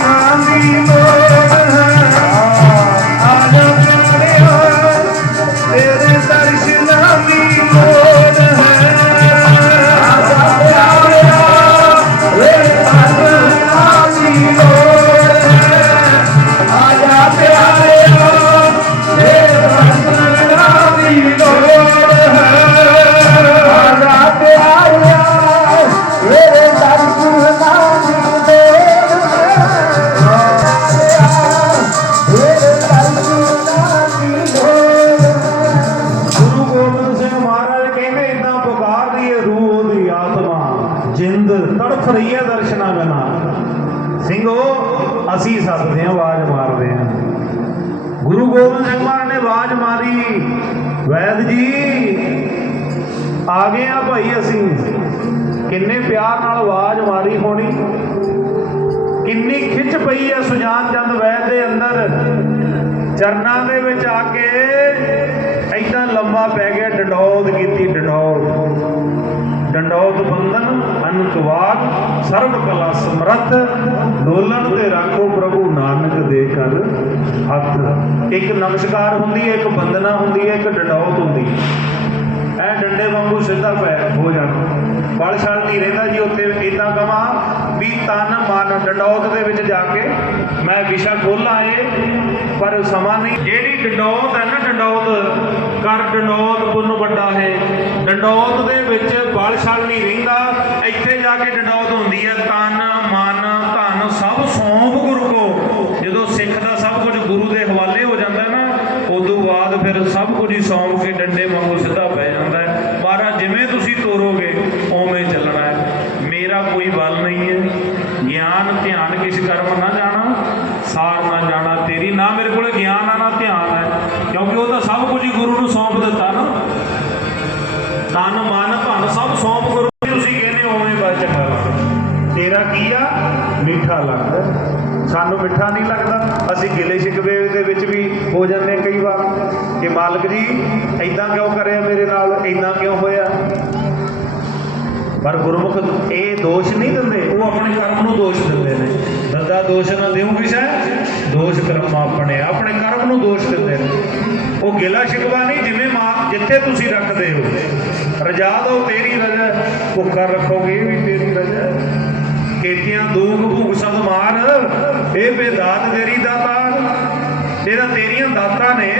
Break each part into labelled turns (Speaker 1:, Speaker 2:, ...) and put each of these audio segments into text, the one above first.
Speaker 1: மாந்தி மாந்தி ਤੜਫ ਰਹੀ ਹੈ ਦਰਸ਼ਨਾਂ ਬਿਨਾ ਸਿੰਘੋ, ਅਸੀਂ ਸੱਦਦੇ ਹਾਂ, ਆਵਾਜ਼ ਮਾਰਦੇ ਹਾਂ। ਗੁਰੂ ਗੋਬਿੰਦ ਸਿੰਘ ਮਹਾਰਾਜ ਨੇ ਆਵਾਜ਼ ਮਾਰੀ, ਵੈਦ ਜੀ, ਆ ਗਏ ਆ ਭਾਈ ਅਸੀਂ। ਕਿੰਨੇ ਪਿਆਰ ਨਾਲ ਆਵਾਜ਼ ਮਾਰੀ ਹੋਣੀ। ਕਿੰਨੀ ਖਿੱਚ ਪਈ ਹੈ ਸੁਜਾਨ ਚੰਦ ਵੈਦ ਦੇ ਅੰਦਰ। ਚਰਨਾਂ ਦੇ ਵਿੱਚ ਆ ਕੇ ਐਦਾਂ ਲੰਮਾ ਪੈ ਗਿਆ ਡੰਡੌਤ ਕੀਤੀ ਡੰਡੌਤ ਡੰਡੌਤ ਬੰਦਨ ਅਨੰਤਵਾਦ ਸਰਬ ਕਲਾ ਸਮਰੱਥ ਡੋਲਣ ਤੇ ਰੱਖੋ ਪ੍ਰਭੂ ਨਾਨਕ ਦੇ ਕਰ ਹੱਥ। ਇੱਕ ਨਮਸਕਾਰ ਹੁੰਦੀ ਹੈ, ਇੱਕ ਬੰਦਨਾ ਹੁੰਦੀ ਹੈ, ਇੱਕ ਡੰਡੌਤ ਹੁੰਦੀ ਹੈ। ਐ ਡੰਡੇ ਵਾਂਗੂ ਸਿੱਧਾ ਪੈ ਹੋ ਜਾਣਾ ਬਲਸ਼ਾਲ ਨਹੀਂ ਰਹਿੰਦਾ ਜੀ ਉੱਥੇ ਇਦਾਂ ਕਵਾਂ ਵੀ ਤਨ ਮਨ ਡੰਡੌਤ ਦੇ ਵਿੱਚ ਜਾ ਕੇ ਮੈਂ ਵਿਸ਼ਾ ਖੋਲਾਂ ਏ ਪਰ ਸਮਾਂ ਨਹੀਂ। ਜਿਹੜੀ ਡੰਡੌਤ ਹੈ ਨਾ ਡੰਡੌਤ ਕਰ ਡੰਡੌਤ ਪੁੰਨ ਵੱਡਾ ਹੈ। ਡੰਡੌਤ ਦੇ ਵਿੱਚ ਬਲਸ਼ਾਲ ਨਹੀਂ ਰਹਿੰਦਾ। ਇੱਥੇ ਜਾ ਕੇ ਡੰਡੌਤ ਹੁੰਦੀ ਹੈ। ਤਨ, ਮਨ, ਧਨ ਸਭ ਸੌਂਪ ਗੁਰੂ ਕੋ। ਜਦੋਂ ਸਿੱਖ ਦਾ ਸਭ ਕੁਝ ਗੁਰੂ ਦੇ ਹਵਾਲੇ ਹੋ ਜਾਂਦਾ ਨਾ, ਉਦੋਂ ਬਾਅਦ ਫਿਰ ਸਭ ਕੁਝ ਹੀ ਸੌਂਪ ਕੇ ਡੰਡੇ ਵਾਂਗੂ ਸਿੱਧਾ ਪੈ ਜਾਂਦਾ ਹੈ। ਮਹਾਰਾਜ, ਜਿਵੇਂ ਤੁਸੀਂ ਤੋਰੋਗੇ, ਉਵੇਂ ਚੱਲਣਾ ਹੈ। ਮੇਰਾ ਕੋਈ ਬਲ ਨਹੀਂ ਹੈ। ਗਿਆਨ, ਧਿਆਨ ਕਿਸ ਕਰਮ ਨਾ ਜਾਣਾ? ਸਾਰ ਨਾ ਜਾਣਾ। ਤੇਰੀ ਨਾ ਮੇਰੇ ਕੋਲ ਗਿਆਨ ਆ, ਨਾ ਧਿਆਨ ਮਿੱਠਾ ਨਹੀਂ ਲੱਗਦਾ। ਅਸੀਂ ਗਿਲੇ ਸ਼ਿਕਵੇ ਦੇ ਵਿੱਚ ਵੀ ਹੋ ਜਾਂਦੇ ਕਈ ਵਾਰ। ਕਿ ਮਾਲਕ ਜੀ ਐਦਾਂ ਕਿਉਂ ਕਰਿਆ ਮੇਰੇ ਨਾਲ? ਐਦਾਂ ਕਿਉਂ ਹੋਇਆ? ਪਰ ਗੁਰਮੁਖ ਇਹ ਦੋਸ਼ ਨਹੀਂ ਦਿੰਦੇ। ਉਹ ਆਪਣੇ ਕਰਮ ਨੂੰ ਦੋਸ਼ ਦਿੰਦੇ ਨੇ। ਦੰਦਾ ਦੋਸ਼ ਨਾ ਦੇਉ ਕਿਸੈ, ਦੋਸ਼ ਕਰਮ ਆਪਣੇ ਆਪਣੇ ਕਰਮ ਨੂੰ ਦੋਸ਼ ਦਿੰਦੇ ਨੇ। ਉਹ ਗਿਲਾ ਸ਼ਿਕਵਾ ਨਹੀਂ ਜਿਵੇਂ ਮਾਂ ਜਿੱਥੇ ਤੁਸੀਂ ਰੱਖਦੇ ਹੋ। ਰਜਾ ਦੋ ਤੇਰੀ ਰਜਾ, ਭੁੱਖਾ ਰੱਖੋਗੇ ਇਹ ਵੀ ਤੇਰੀ ਰਜਾ। ਕੇਤੀਆਂ ਦੂਖ ਭੁਖ ਸਭ ਮਾਰ। ਇਹ ਬੇਦਾਤ ਤੇਰੀ ਦਾਤਾਰ। ਇਹਦਾ ਤੇਰੀਆਂ ਦਾਤਾਂ ਨੇ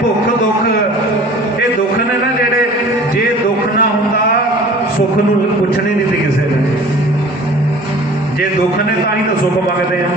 Speaker 1: ਭੁੱਖ ਦੁੱਖ। ਇਹ ਦੁੱਖ ਨੇ ਨਾ ਜਿਹੜੇ, ਜੇ ਦੁੱਖ ਨਾ ਹੁੰਦਾ, ਸੁੱਖ ਨੂੰ ਪੁੱਛਣੇ ਨਹੀਂ ਸੀ ਕਿਸੇ ਨੇ। ਜੇ ਦੁੱਖ ਨੇ ਤਾਂ ਹੀ ਤਾਂ ਸੁੱਖ ਮੰਗਦੇ ਆ।